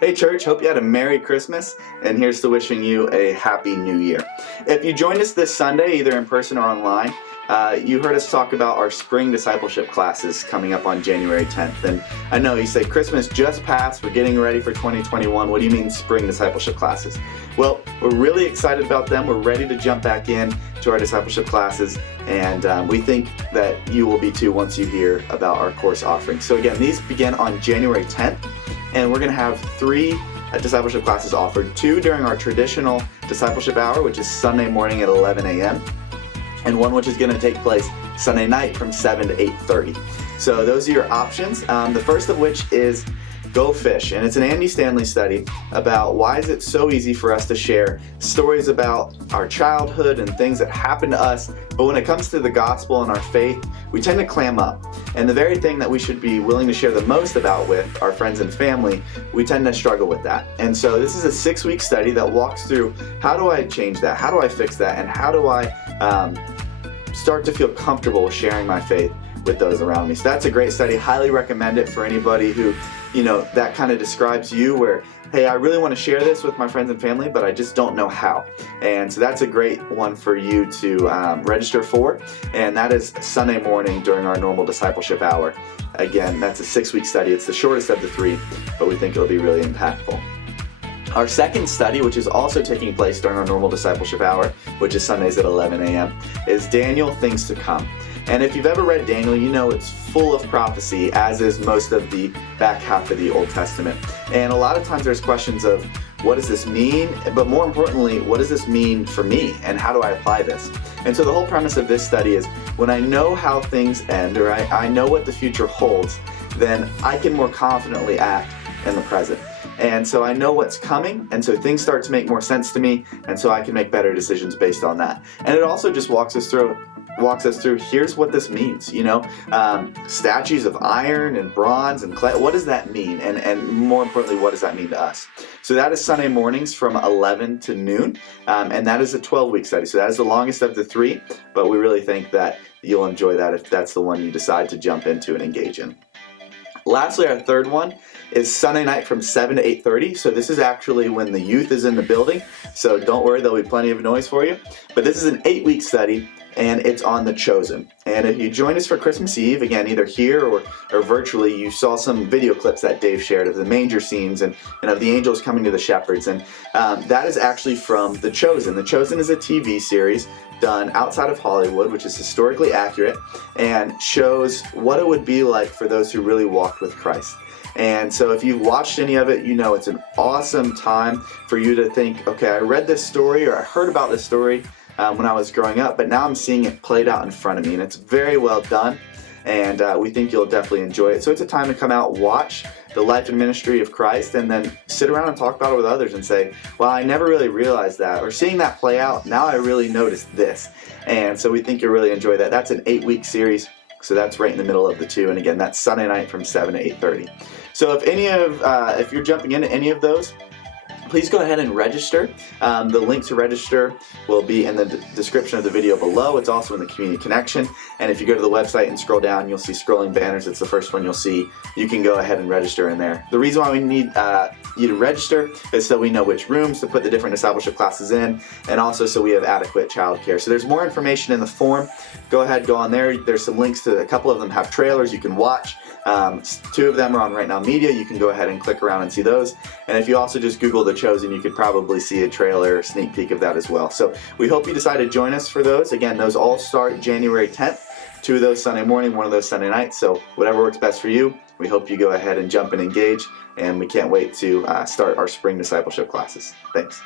Hey church, hope you had a Merry Christmas, and here's to wishing you a Happy New Year. If you joined us this Sunday, either in person or online, you heard us talk about our spring discipleship classes coming up on January 10th. And I know you say Christmas just passed, we're getting ready for 2021. What do you mean spring discipleship classes? Well, we're really excited about them. We're ready to jump back in to our discipleship classes, and we think that you will be too once you hear about our course offerings. So again, these begin on January 10th. And we're going to have 3 discipleship classes offered, 2 during our traditional discipleship hour, which is Sunday morning at 11 a.m., and 1 which is going to take place Sunday night from 7 to 8:30. So those are your options. The first of which is Go Fish, and it's an Andy Stanley study about why is it so easy for us to share stories about our childhood and things that happened to us, but when it comes to the gospel and our faith, we tend to clam up. And the very thing that we should be willing to share the most about with our friends and family, we tend to struggle with that. And so this is a 6-week study that walks through how do I change that, how do I fix that, and how do I start to feel comfortable with sharing my faith with those around me. So that's a great study. Highly recommend it for anybody who, that kind of describes you, where, hey, I really want to share this with my friends and family, but I just don't know how. And so that's a great one for you to register for. And that is Sunday morning during our normal discipleship hour. Again, that's a 6-week study. It's the shortest of the 3, but we think it'll be really impactful. Our second study, which is also taking place during our normal discipleship hour, which is Sundays at 11 a.m., is Daniel Things to Come. And if you've ever read Daniel, you know it's full of prophecy, as is most of the back half of the Old Testament. And a lot of times there's questions of, what does this mean? But more importantly, what does this mean for me? And how do I apply this? And so the whole premise of this study is, when I know how things end, or I know what the future holds, then I can more confidently act in the present. And so I know what's coming, and so things start to make more sense to me, and so I can make better decisions based on that. And it also just walks us through here's what this means, statues of iron and bronze and clay, what does that mean? And more importantly, what does that mean to us? So that is Sunday mornings from 11 to noon, and that is a 12-week study. So that is the longest of the 3, but we really think that you'll enjoy that if that's the one you decide to jump into and engage in. Lastly, our third one is Sunday night from 7 to 8:30. So this is actually when the youth is in the building. So don't worry, there'll be plenty of noise for you. But this is an 8-week study, and it's on The Chosen. And if you joined us for Christmas Eve, again, either here or virtually, you saw some video clips that Dave shared of the manger scenes and of the angels coming to the shepherds. And that is actually from The Chosen. The Chosen is a TV series done outside of Hollywood, which is historically accurate and shows what it would be like for those who really walked with Christ. And so if you've watched any of it, you know it's an awesome time for you to think, okay, I read this story or I heard about this story when I was growing up, but now I'm seeing it played out in front of me, and it's very well done, and we think you'll definitely enjoy it. So it's a time to come out, watch the life and ministry of Christ, and then sit around and talk about it with others and say, well, I never really realized that, or seeing that play out, now I really noticed this. And so we think you'll really enjoy that. That's an 8-week series, so that's right in the middle of the 2, and again, that's Sunday night from 7 to 8:30. So if you're jumping into any of those, please go ahead and register. The link to register will be in the description of the video below. It's also in the community connection. And if you go to the website and scroll down, you'll see scrolling banners. It's the first one you'll see. You can go ahead and register in there. The reason why we need you to register is so we know which rooms to put the different discipleship classes in, and also so we have adequate childcare. So there's more information in the form. Go ahead, go on there. There's some links to a couple of them have trailers you can watch. 2 of them are on Right Now Media. You can go ahead and click around and see those. And if you also just Google The Chosen, you could probably see a trailer or sneak peek of that as well. So we hope you decide to join us for those. Again, those all start January 10th. 2 of those Sunday morning, 1 of those Sunday night. So whatever works best for you, we hope you go ahead and jump and engage. And we can't wait to start our spring discipleship classes. Thanks.